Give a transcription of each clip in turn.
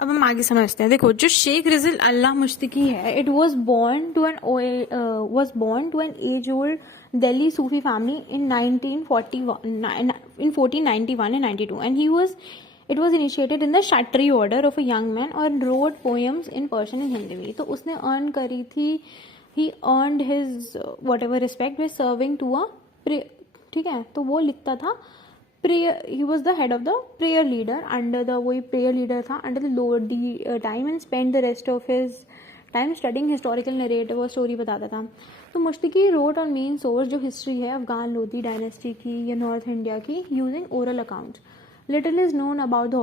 अब हम आगे समझते हैं। देखो, जो शेख रिजल अल्लाह मुश्तकी है, it was born to an age old Delhi Sufi family in 1941, in 1491 and 92, and it was initiated in the Kshatriya order of a young man and wrote poems in Persian and Hindi में। तो उसने earn करी थी, he earned his whatever respect by serving to a ठीक है, तो वो लिखता था prayer, he was the head of the prayer leader under the वही prayer leader था under the Lord the time, and spent the rest of his time studying historical narrative और story बताता था। तो मुश्तकी रोट ऑन मेन सोर्स जो history है Afghan Lodhi dynasty की या नॉर्थ इंडिया की using oral accounts. Little is known about the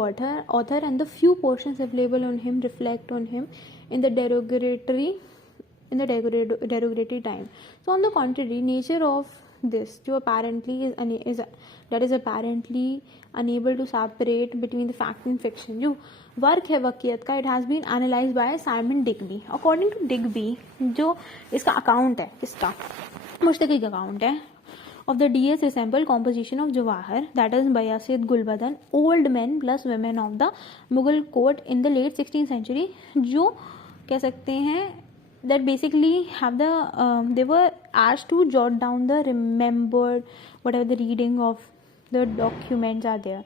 author and the few portions available on him reflect on him in the derogatory time. So on the contrary, nature of this जो apparently is apparently unable to separate between the fact and fiction, जो work है वकीयत का, it has been analyzed by Simon Digby. According to Digby, जो इसका account है, किसका, मुश्तकी का account है, of the DS resemble composition of Jawahar, that is Bayazid Gulbadan, old men plus women of the Mughal court in the late 16th century, जो कह सकते हैं that basically have they were asked to jot down the remembered whatever the reading of the documents are there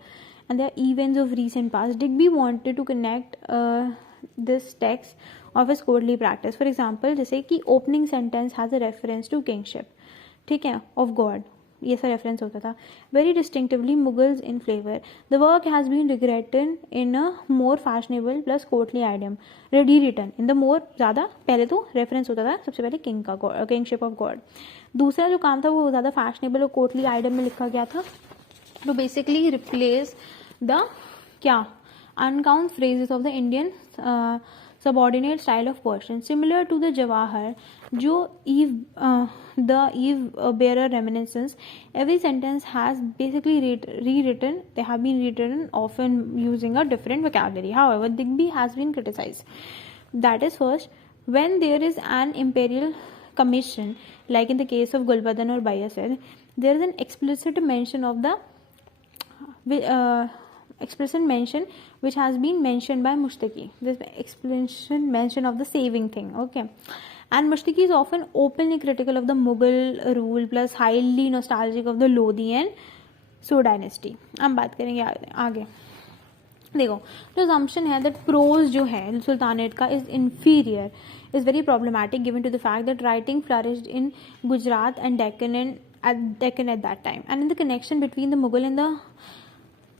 and the events of recent past. Digby wanted to connect this text of his courtly practice. For example, जैसे कि opening sentence has a reference to kingship, ठीक है, of God, ये सा reference होता था। Very distinctively Mughals in flavour, the work has been rewritten in a more fashionable plus courtly idiom, rewritten in the more, ज़्यादा पहले तो reference होता था सबसे पहले किंग का, किंगशिप ऑफ गॉड। दूसरा जो काम था वो ज़्यादा फैशनेबल और कोर्टली आइडियम में लिखा गया था, टू बेसिकली रिप्लेस द क्या uncount phrases of the Indian subordinate style of Persian, similar to the Jawahar, जो the Eve bearer reminiscence. Every sentence has basically rewritten. They have been rewritten often using a different vocabulary. However, Digby has been criticized. That is, first, when there is an imperial commission, like in the case of Gulbadan or Bayazid, there is an explicit mention of the explicit mention which has been mentioned by Mushtaki. This explicit mention of the saving thing, okay. And Mushtaki is often openly critical of the Mughal rule plus highly nostalgic of the Lodi and So dynasty. हम बात करेंगे आगे। देखो, जो assumption है that prose जो है sultanate का is inferior is very problematic given to the fact that writing flourished in Gujarat and Deccan at that time, and in the connection between the Mughal and the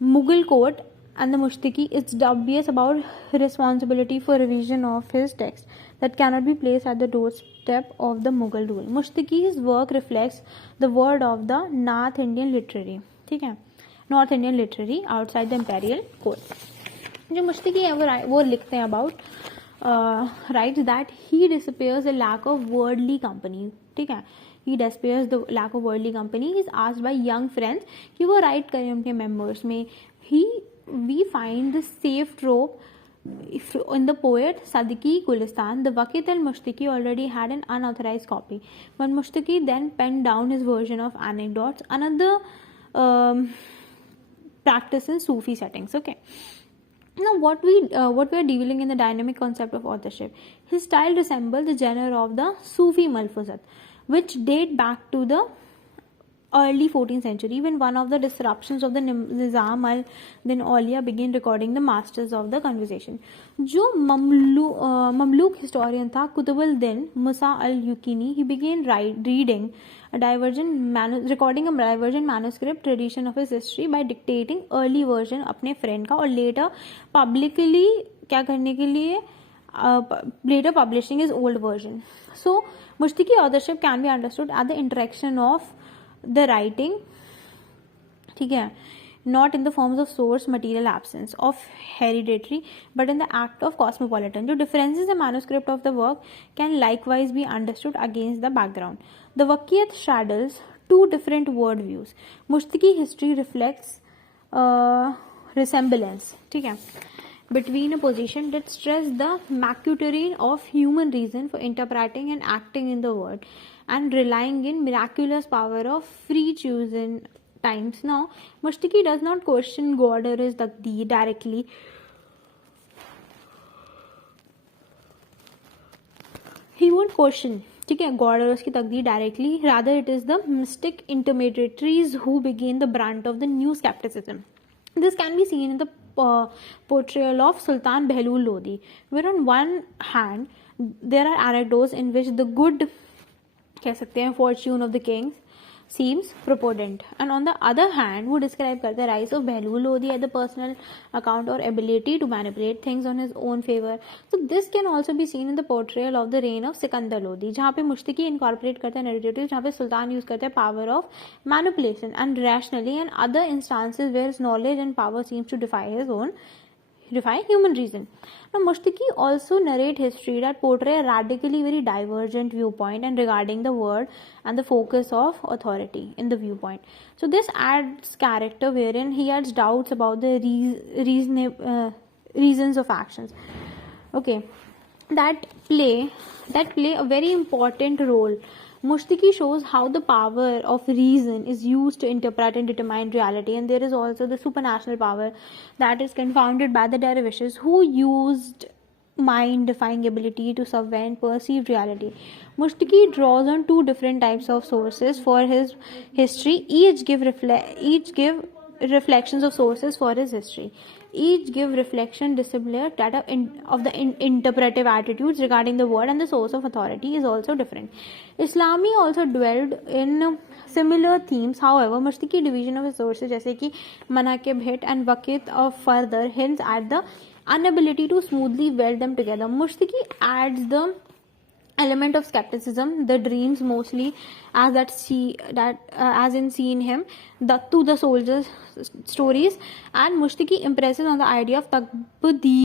Mughal court and the Mushtaki is dubious about responsibility for revision of his text that cannot be placed at the doorstep of the Mughal rule. Mushtaki's work reflects the word of the North Indian literary, ठीक है, North Indian literary outside the imperial court. जो मुश्तकी है वो लिखते हैं about writes that he disappears the lack of worldly company, ठीक है, he despairs the lack of worldly company. He is asked by young friends कि वो write करें अपने members में. We find the safe trope in the poet Sadiki Gulistan. The Waqit al-Mushtaki already had an unauthorized copy, but Mushtaki then penned down his version of anecdotes, another practice in Sufi settings, okay. Now, what we are dealing in the dynamic concept of authorship. His style resembles the genre of the Sufi Malfuzat, which date back to the early 14th century, when one of the disruptions of the Nizam al-Din Auliya began recording the masters of the conversation. जो Mamluk historian था Qutb al-Din Musa al-Yukini, he began recording a divergent manuscript tradition of his history by dictating early version अपने friend का, और later publicly क्या करने के लिए later publishing his old version. So Mushtaki authorship can be understood at the interaction of the writing, ठीक है, not in the forms of source material absence of hereditary, but in the act of cosmopolitan. जो differences in manuscript of the work can likewise be understood against the background. The Waqiyat straddles two different world views. Mushtaki history reflects resemblance, ठीक है, between a position that stress the macuterine of human reason for interpreting and acting in the world, and relying in miraculous power of free choice in times. Now, Mushtaki does not question God or his Taqdeer directly, don't question, ठीक है, God और उसकी तकदीर directly, rather it is the mystic intermediaries who began the brand of the new scepticism. This can be seen in the portrayal of Sultan Behlul Lodi, where on one hand there are anecdotes in which the good, कह सकते हैं, fortune of the kings seems preponderant, and on the other hand वो describe करते हैं rise of Behlul Lodi at the personal account or ability to manipulate things on his own favor. So this can also be seen in the portrayal of the reign of Sikandar Lodi, जहाँ पे मुश्तकी incorporate करते हैं narrative, जहाँ पे सुल्तान use करते हैं power of manipulation and rationally, and other instances where his knowledge and power seems to defy human reason. Now, Mushtaki also narrate history that portray a radically very divergent viewpoint and regarding the word and the focus of authority in the viewpoint. So this adds character wherein he adds doubts about the reasons of actions. Okay, that play a very important role. Mushtaki shows how the power of reason is used to interpret and determine reality, and there is also the supernatural power that is confounded by the dervishes who used mind-defying ability to subvert perceived reality. Mushtaki draws on two different types of sources for his history. Each give reflections of sources for his history. Each give reflection dissimilar data of the interpretive attitudes regarding the word, and the source of authority is also different. Islami also dwelled in similar themes. However, Mushtaki division of his sources, जैसे कि Manaqib hit and Waqit of further hints at the inability to smoothly weld them together. Mushtaki adds the element of skepticism, the dreams mostly, as as in seeing him, to the soldiers' stories, and Mushtaki impresses on the idea of taqbudi